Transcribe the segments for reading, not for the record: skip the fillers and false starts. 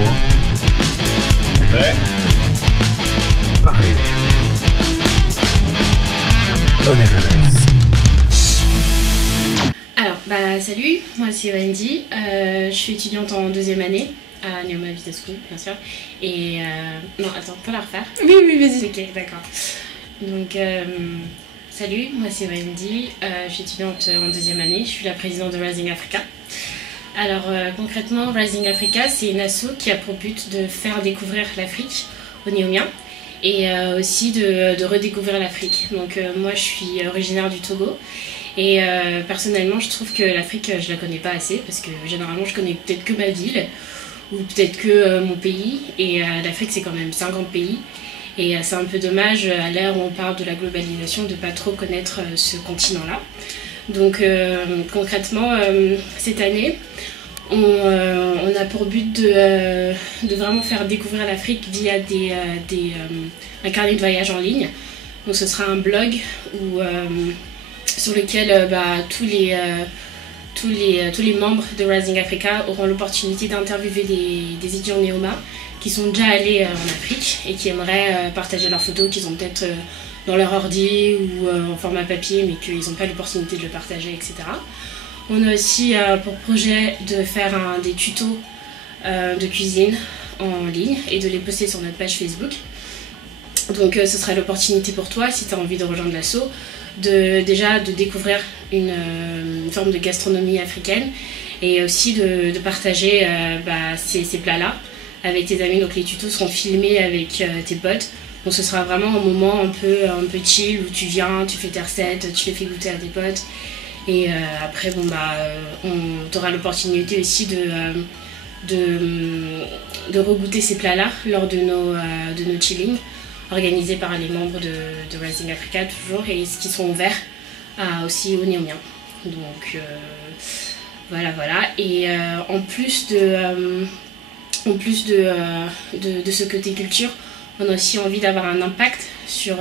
3. Prêt? Parlez. On est à l'aise. Alors, salut, moi c'est Wendy, je suis étudiante en 2e année à Neoma Business School, bien sûr. Et non, attends, on peut la refaire? Oui, vas-y. Ok, d'accord. Donc, salut, moi c'est Wendy, je suis étudiante en 2e année, je suis la présidente de Rising Africa. Alors, concrètement, Rising Africa, c'est une asso qui a pour but de faire découvrir l'Afrique aux Néomiens et aussi de redécouvrir l'Afrique. Donc, moi je suis originaire du Togo. Et personnellement, je trouve que l'Afrique, je la connais pas assez parce que généralement, je connais peut-être que ma ville ou peut-être que mon pays. Et l'Afrique, c'est quand même 50 pays. Et c'est un peu dommage à l'ère où on parle de la globalisation de pas trop connaître ce continent-là. Donc concrètement, cette année, on a pour but de vraiment faire découvrir l'Afrique via un carnet de voyage en ligne. Donc ce sera un blog où sur lequel tous les membres de Rising Africa auront l'opportunité d'interviewer des étudiants Neoma qui sont déjà allés en Afrique et qui aimeraient partager leurs photos qu'ils ont peut-être dans leur ordi ou en format papier mais qu'ils n'ont pas l'opportunité de le partager, etc. On a aussi pour projet de faire des tutos de cuisine en ligne et de les poster sur notre page Facebook. Donc ce sera l'opportunité pour toi, si tu as envie de rejoindre l'asso, de découvrir une forme de gastronomie africaine et aussi de partager ces plats-là avec tes amis. Donc les tutos seront filmés avec tes potes. Donc ce sera vraiment un moment un peu chill où tu viens, tu fais tes recettes, tu les fais goûter à tes potes. Et après, tu auras l'opportunité aussi de regoûter ces plats-là lors de nos chillings, organisés par les membres de Rising Africa toujours, et qui sont ouverts aussi aux Néomiens. Donc voilà. Et en plus de ce côté culture, on a aussi envie d'avoir un impact sur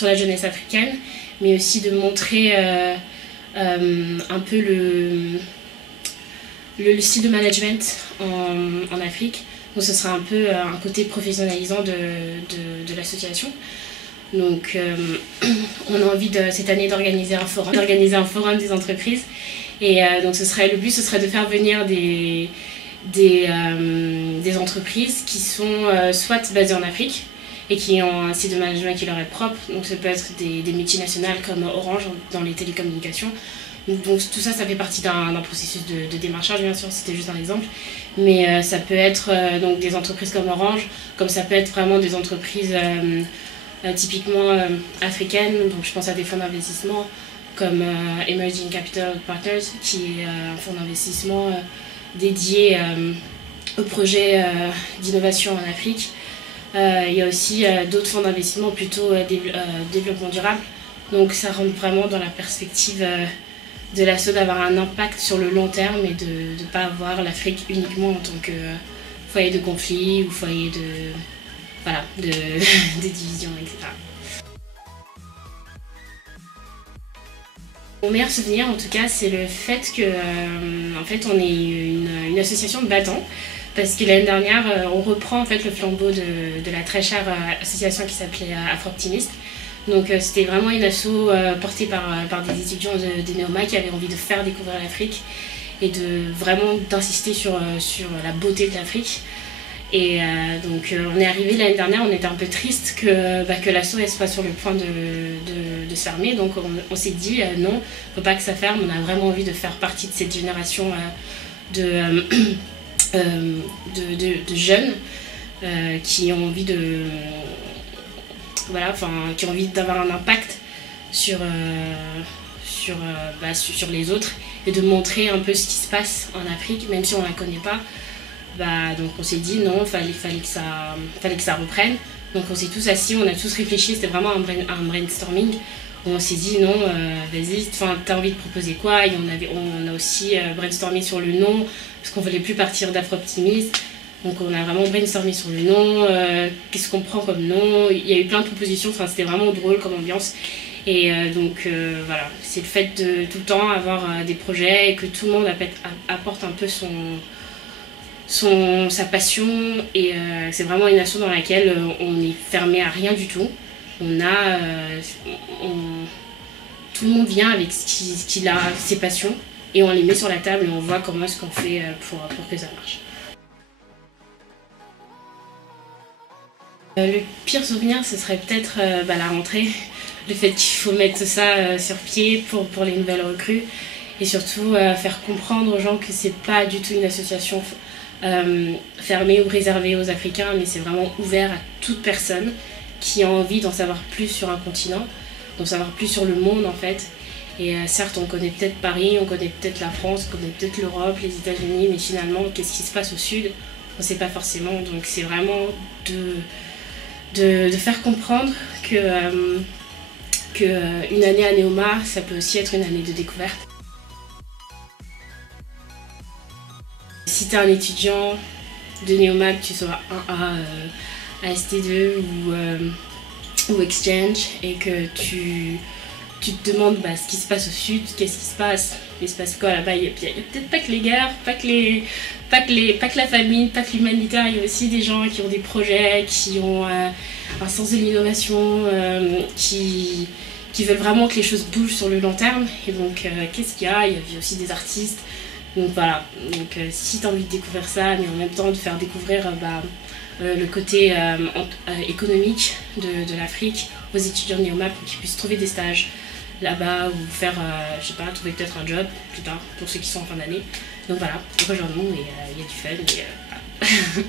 la jeunesse africaine, mais aussi de montrer un peu le style de management en Afrique. Donc ce sera un peu un côté professionnalisant de l'association. Donc on a envie cette année d'organiser un forum des entreprises. Et donc le but ce serait de faire venir des entreprises qui sont soit basées en Afrique et qui ont un style de management qui leur est propre. Donc ça peut être des multinationales comme Orange dans les télécommunications. Donc tout ça fait partie d'un processus de démarchage, bien sûr, c'était juste un exemple. Mais ça peut être donc des entreprises comme Orange, comme ça peut être vraiment des entreprises typiquement africaines. Donc je pense à des fonds d'investissement comme Emerging Capital Partners, qui est un fonds d'investissement dédié aux projets d'innovation en Afrique. Il y a aussi d'autres fonds d'investissement plutôt développement durable. Donc ça rentre vraiment dans la perspective de l'asso d'avoir un impact sur le long terme et de ne pas avoir l'Afrique uniquement en tant que foyer de conflit ou foyer de division, etc. Mon meilleur souvenir, en tout cas, c'est le fait que, en fait, on est une association de battants, parce que l'année dernière, on reprend en fait le flambeau de la très chère association qui s'appelait Afro-Optimiste. Donc c'était vraiment une asso portée par des étudiants des Néoma qui avaient envie de faire découvrir l'Afrique et vraiment d'insister sur la beauté de l'Afrique. Et donc on est arrivé l'année dernière, on était un peu triste que l'asso soit sur le point de se fermer. Donc on s'est dit non, il ne faut pas que ça ferme, on a vraiment envie de faire partie de cette génération de jeunes qui ont envie qui ont envie d'avoir un impact sur les autres et de montrer un peu ce qui se passe en Afrique, même si on ne la connaît pas. Donc on s'est dit non, fallait que ça reprenne. Donc on s'est tous assis, on a tous réfléchi, c'était vraiment un brainstorming. On s'est dit non, vas-y, t'as envie de proposer quoi? Et on a aussi brainstormé sur le nom, parce qu'on ne voulait plus partir d'Afro-Optimiste. Donc on a vraiment brainstormé sur le nom, qu'est-ce qu'on prend comme nom. Il y a eu plein de propositions, c'était vraiment drôle comme ambiance. Et voilà, c'est le fait de tout le temps avoir des projets et que tout le monde apporte un peu sa passion, et c'est vraiment une asso dans laquelle on est fermé à rien du tout. Tout le monde vient avec ce qu'il a, ses passions, et on les met sur la table et on voit comment est-ce qu'on fait pour que ça marche. Le pire souvenir, ce serait peut-être la rentrée, le fait qu'il faut mettre ça sur pied pour les nouvelles recrues, et surtout faire comprendre aux gens que c'est pas du tout une association fermée ou réservée aux Africains, mais c'est vraiment ouvert à toute personne qui a envie d'en savoir plus sur un continent, d'en savoir plus sur le monde en fait. Et certes, on connaît peut-être Paris, on connaît peut-être la France, on connaît peut-être l'Europe, les États-Unis, mais finalement, qu'est-ce qui se passe au sud, on ne sait pas forcément. Donc c'est vraiment de faire comprendre que une année à Neoma, ça peut aussi être une année de découverte. Si tu es un étudiant de Neoma, que tu sois 1A, AST2 ou Exchange, et que tu te demandes ce qui se passe au sud, qu'est-ce qui se passe, il se passe quoi là-bas, il n'y a peut-être pas que les guerres, pas que la famine, pas que l'humanitaire, il y a aussi des gens qui ont des projets, qui ont un sens de l'innovation, qui veulent vraiment que les choses bougent sur le long terme. Et donc qu'est-ce qu'il y a aussi des artistes. Donc voilà, donc si tu as envie de découvrir ça, mais en même temps de faire découvrir le côté économique de l'Afrique aux étudiants de Neoma pour qu'ils puissent trouver des stages là-bas ou faire, je sais pas, trouver peut-être un job plus tard pour ceux qui sont en fin d'année. Donc voilà, rejoins-nous et il y a du fun. Et, voilà.